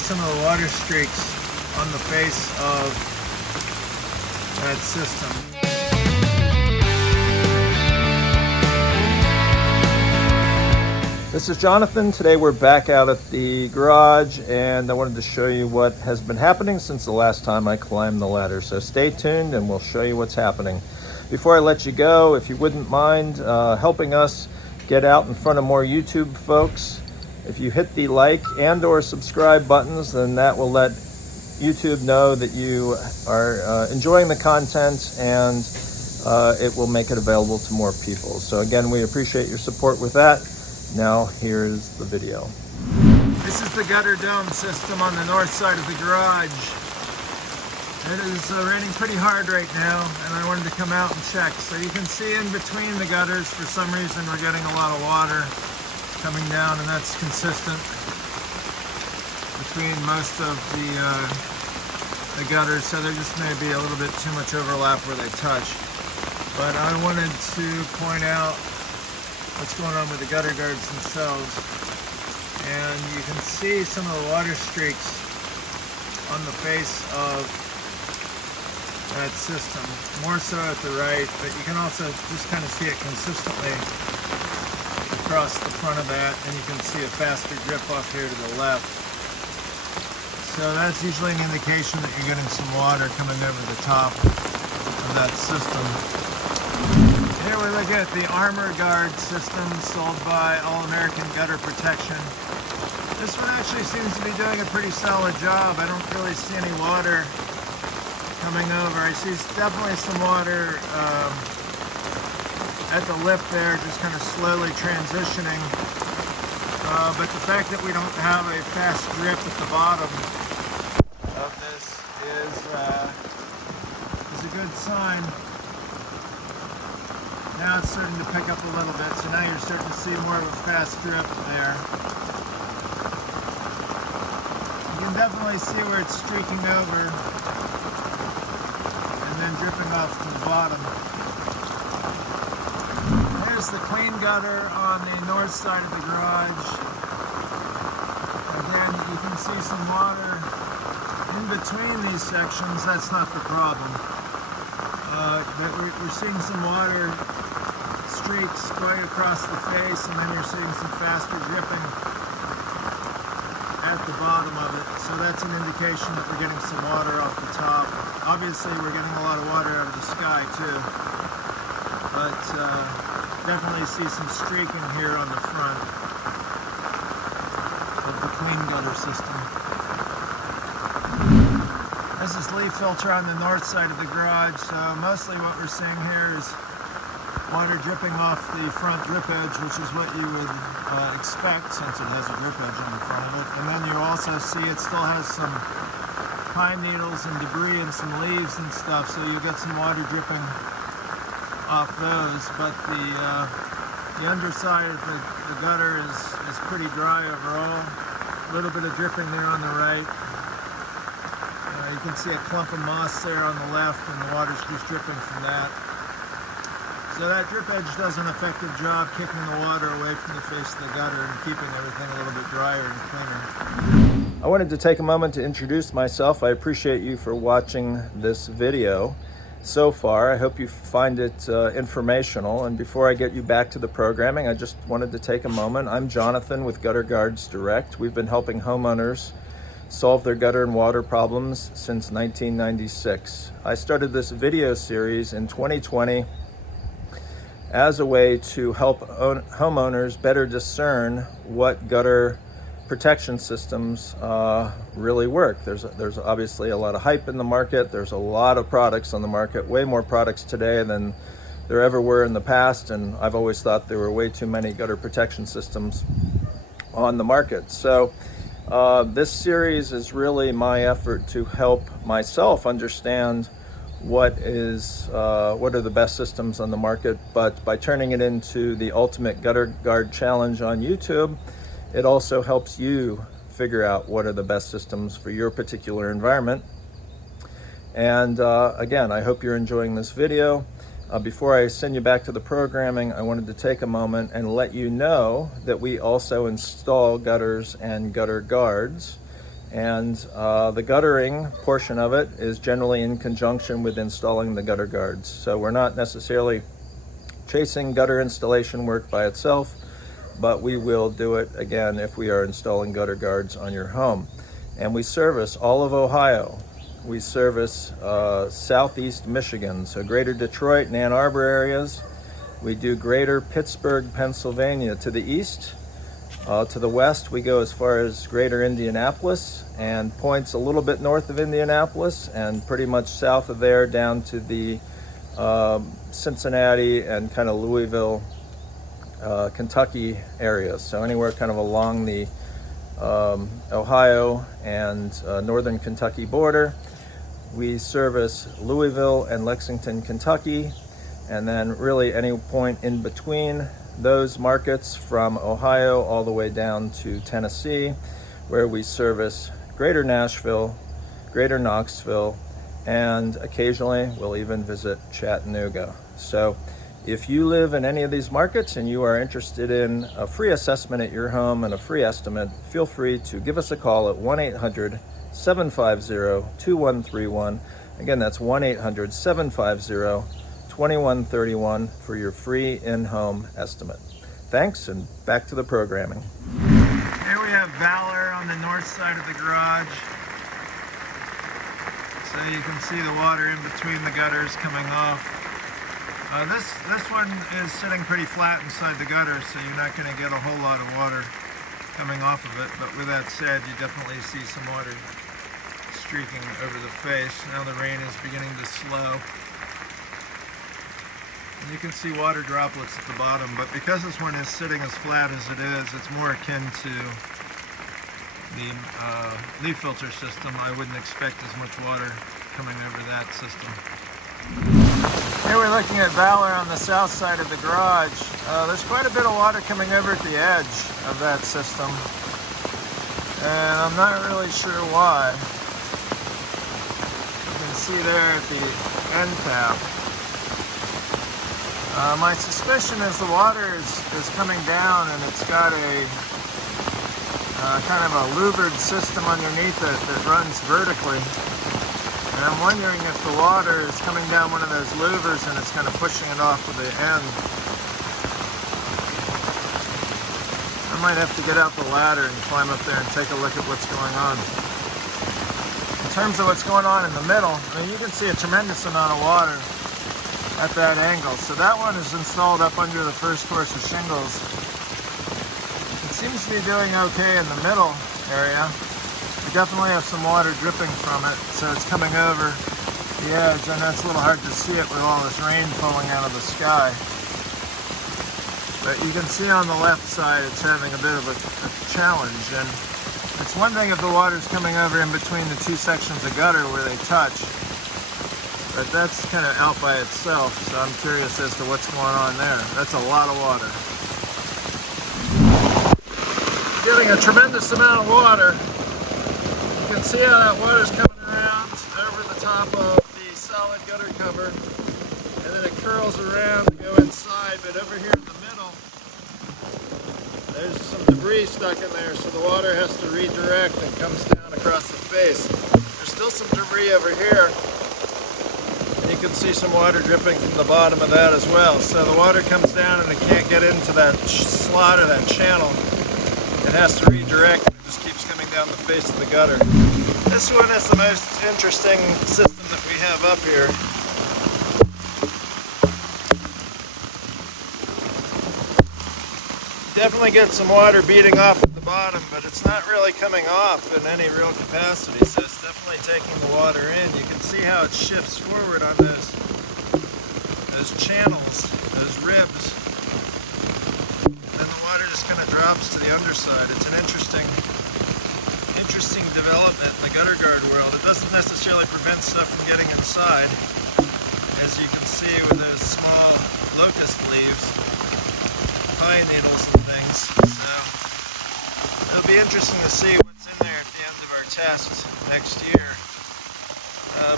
some of the water streaks on the face of that system. This is Jonathan. Today we're back out at the garage and I wanted to show you what has been happening since the last time I climbed the ladder. So stay tuned and we'll show you what's happening. Before I let you go, if you wouldn't mind helping us get out in front of more YouTube folks, if you hit the like and or subscribe buttons, then that will let YouTube know that you are enjoying the content, and it will make it available to more people. So again, we appreciate your support with that. Now here's the video. This is the GutterDome system on the north side of the garage. It is raining pretty hard right now, and I wanted to come out and check. So you can see in between the gutters, for some reason, we're getting a lot of water coming down, and that's consistent between most of the gutters. So there just may be a little bit too much overlap where they touch. But I wanted to point out what's going on with the gutter guards themselves. And you can see some of the water streaks on the face of that system, more so at the right, but you can also just kind of see it consistently across the front of that, and you can see a faster drip off here to the left. So that's usually an indication that you're getting some water coming over the top of that system. Here we're looking at the Armour guard system sold by All-American Gutter Protection. This one actually seems to be doing a pretty solid job. I don't really see any water coming over. I see definitely some water at the lip there, just kind of slowly transitioning. But the fact that we don't have a fast drip at the bottom of this is a good sign. Now it's starting to pick up a little bit, so now you're starting to see more of a fast drip there. You can definitely see where it's streaking over and then dripping off to the bottom. There's the Klean Gutter on the north side of the garage. Again, you can see some water in between these sections. That's not the problem. But we're seeing some water streaks going across the face, and then you're seeing some faster dripping at the bottom of it. So that's an indication that we're getting some water off the top. Obviously we're getting a lot of water out of the sky too, but definitely see some streaking here on the front of the Klean Gutter system. This is LeafFilter on the north side of the garage. So mostly what we're seeing here is water dripping off the front drip edge, which is what you would expect since it has a drip edge on the front of it. And then you also see it still has some pine needles and debris and some leaves and stuff, so you get some water dripping off those. But the underside of the gutter is pretty dry overall. A little bit of dripping there on the right. You can see a clump of moss there on the left, and the water's just dripping from that. So that drip edge does an effective job kicking the water away from the face of the gutter and keeping everything a little bit drier and cleaner. I wanted to take a moment to introduce myself. I appreciate you for watching this video so far. I hope you find it informational. And before I get you back to the programming, I just wanted to take a moment. I'm Jonathan with Gutter Guards Direct. We've been helping homeowners solve their gutter and water problems since 1996. I started this video series in 2020 as a way to help homeowners better discern what gutter protection systems really work. There's obviously a lot of hype in the market. There's a lot of products on the market, way more products today than there ever were in the past, and I've always thought there were way too many gutter protection systems on the market. So this series is really my effort to help myself understand what are the best systems on the market, but by turning it into the Ultimate Gutter Guard Challenge on YouTube, it also helps you figure out what are the best systems for your particular environment. And again, I hope you're enjoying this video. Before I send you back to the programming, I wanted to take a moment and let you know that we also install gutters and gutter guards. And the guttering portion of it is generally in conjunction with installing the gutter guards. So we're not necessarily chasing gutter installation work by itself, but we will do it again if we are installing gutter guards on your home. And we service all of Ohio. We service southeast Michigan, so greater Detroit and Ann Arbor areas. We do greater Pittsburgh, Pennsylvania to the east. To the west, we go as far as greater Indianapolis and points a little bit north of Indianapolis and pretty much south of there down to the Cincinnati and kind of Louisville, Kentucky areas. So anywhere kind of along the Ohio and northern Kentucky border. We service Louisville and Lexington, Kentucky, and then really any point in between those markets from Ohio all the way down to Tennessee, where we service greater Nashville, greater Knoxville, and occasionally we'll even visit Chattanooga. So if you live in any of these markets and you are interested in a free assessment at your home and a free estimate, feel free to give us a call at 1-800-750-2131. Again, that's 1-800-750-2131 for your free in-home estimate. Thanks, and back to the programming. Here we have Valor on the north side of the garage. So you can see the water in between the gutters coming off. This one is sitting pretty flat inside the gutter, so you're not going to get a whole lot of water coming off of it. But with that said, you definitely see some water streaking over the face. Now the rain is beginning to slow. And you can see water droplets at the bottom, but because this one is sitting as flat as it is, it's more akin to the LeafFilter system. I wouldn't expect as much water coming over that system. Here we're looking at Valor on the south side of the garage. There's quite a bit of water coming over at the edge of that system, and I'm not really sure why. You can see there at the end tap. My suspicion is the water is coming down, and it's got a kind of a louvered system underneath it that runs vertically. And I'm wondering if the water is coming down one of those louvers and it's kind of pushing it off to the end. I might have to get out the ladder and climb up there and take a look at what's going on. In terms of what's going on in the middle, I mean, you can see a tremendous amount of water at that angle. So that one is installed up under the first course of shingles. It seems to be doing okay in the middle area. We definitely have some water dripping from it, so it's coming over the edge. I know it's a little hard to see it with all this rain falling out of the sky. But you can see on the left side it's having a bit of a challenge. And it's one thing if the water's coming over in between the two sections of gutter where they touch, but that's kind of out by itself, so I'm curious as to what's going on there. That's a lot of water. Getting a tremendous amount of water. You can see how that water's coming around over the top of the solid gutter cover, and then it curls around to go inside, but over here in the middle, there's some debris stuck in there, so the water has to redirect and comes down across the face. There's still some debris over here. You can see some water dripping from the bottom of that as well. So the water comes down and it can't get into that slot or that channel. It has to redirect, and it just keeps coming down the face of the gutter. This one is the most interesting system that we have up here. Definitely get some water beating off at the bottom, but it's not really coming off in any real capacity, so it's definitely taking the water in. You can see how it shifts forward on those channels, those ribs. Then the water just kind of drops to the underside. It's an interesting development in the gutter guard world. It doesn't necessarily prevent stuff from getting inside, as you can see with those small locust leaves, pine needles and things. So it'll be interesting to see what's in there at the end of our test next year.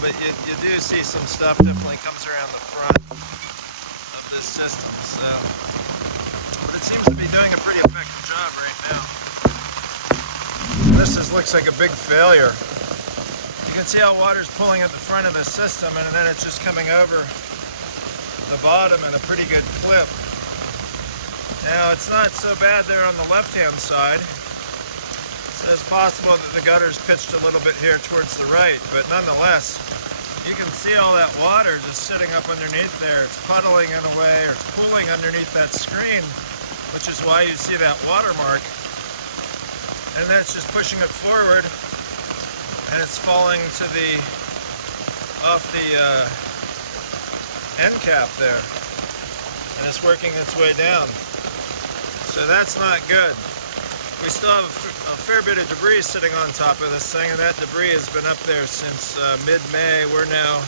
But you do see some stuff definitely comes around the front of this system. So it seems to be doing a pretty effective job right now. looks like a big failure. You can see how water's pulling at the front of the system, and then it's just coming over the bottom in a pretty good clip. Now, it's not so bad there on the left-hand side. So it's possible that the gutter's pitched a little bit here towards the right, but nonetheless, you can see all that water just sitting up underneath there. It's puddling in a way, or it's pooling underneath that screen, which is why you see that watermark. And then it's just pushing it forward, and it's falling to off the end cap there, and it's working its way down. So that's not good. We still have a fair bit of debris sitting on top of this thing, and that debris has been up there since mid-May. We're now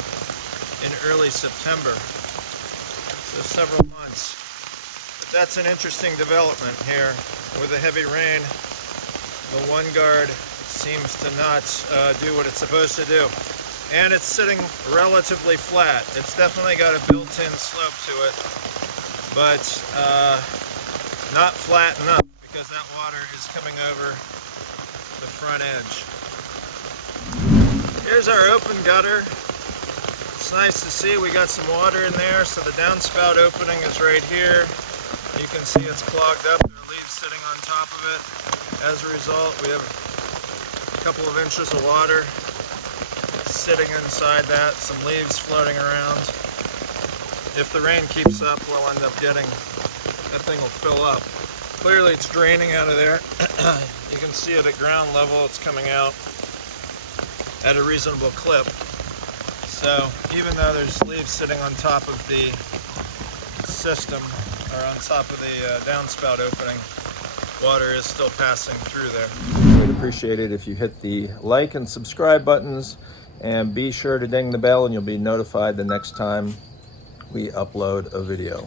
in early September, so several months. But that's an interesting development here. With the heavy rain, the one guard seems to not do what it's supposed to do. And it's sitting relatively flat. It's definitely got a built-in slope to it, but not flat enough, because that water is coming over the front edge. Here's our open gutter. It's nice to see we got some water in there. So the downspout opening is right here. You can see it's clogged up. There are leaves sitting on top of it. As a result, we have a couple of inches of water sitting inside that, some leaves floating around. If the rain keeps up, we'll end up getting, that thing will fill up. Clearly it's draining out of there. You can see it at ground level, it's coming out at a reasonable clip. So even though there's leaves sitting on top of the system, or on top of the downspout opening, water is still passing through there. We'd appreciate it if you hit the like and subscribe buttons, and be sure to ding the bell and you'll be notified the next time we upload a video.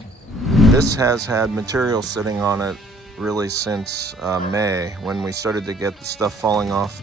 This has had material sitting on it really since May, when we started to get the stuff falling off